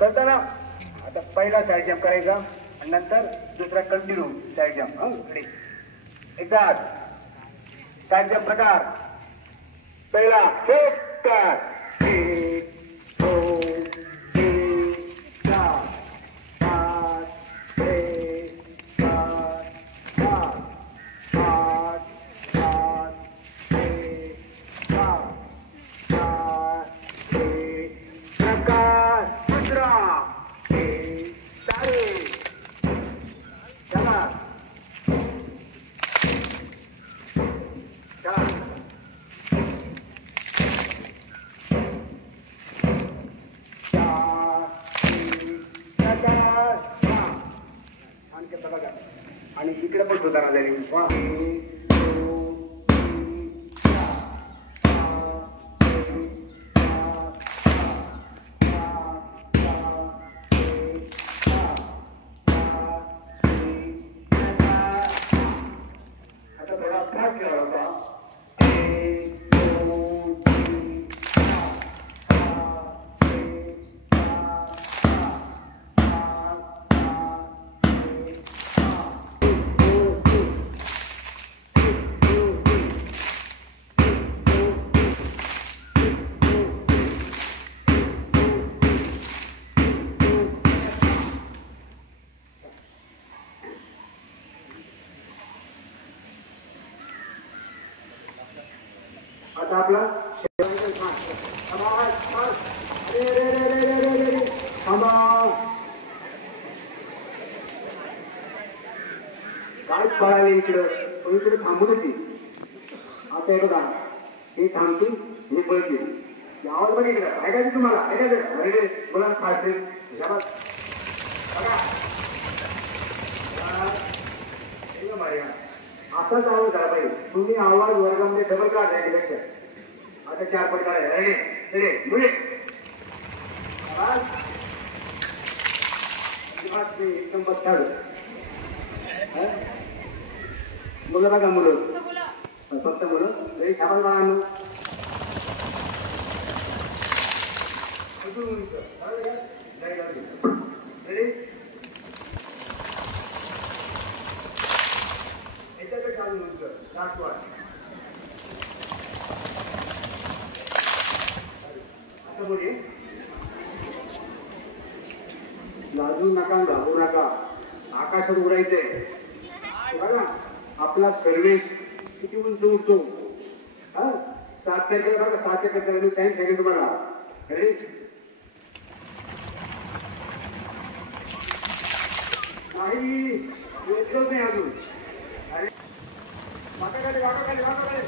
कळतं ना? आता पहिला साईड जंप करायचा आणि नंतर दुसरा कंटिन्यू साईड जंप. एक साथ साईड जंप प्रकार. पहिला एक कर, 1 2 3 4 5 6 7 8 8 8 6 7 8 6 प्रकार दुसरा. आणि इकडे पण सुधारणा झाली. आता थोडा फास्ट केला होता. आता आपला काय पळाले इकडं, इकडे थांबून होती. आता हे बघा, हे थांबती हे पळते. आवाज बघ इकडे, ऐकायचं तुम्हाला, ऐकायचं अरे बोला खाते बघा. असाच आवाज झाला पाहिजे. तुम्ही आवाज वर्गामध्ये डबल काढ त्याच्यापेक्षा. आता 4 पट काढायला मुळे एकदम बघा. मुलं बघा, मुलं फक्त मुलं तरी शाबास बाळांनो. लाजू नका, घाबरू नका. आकाशात उडायचंय बघा. आपला सर्वेश किती उंच उडतो. 7 सेकंद बघा, 7 सेकंद 10 सेकंद तुम्हाला. नाही येतच नाही अजून. अरे वाटाखाली वाटाखाली वाटाखाली.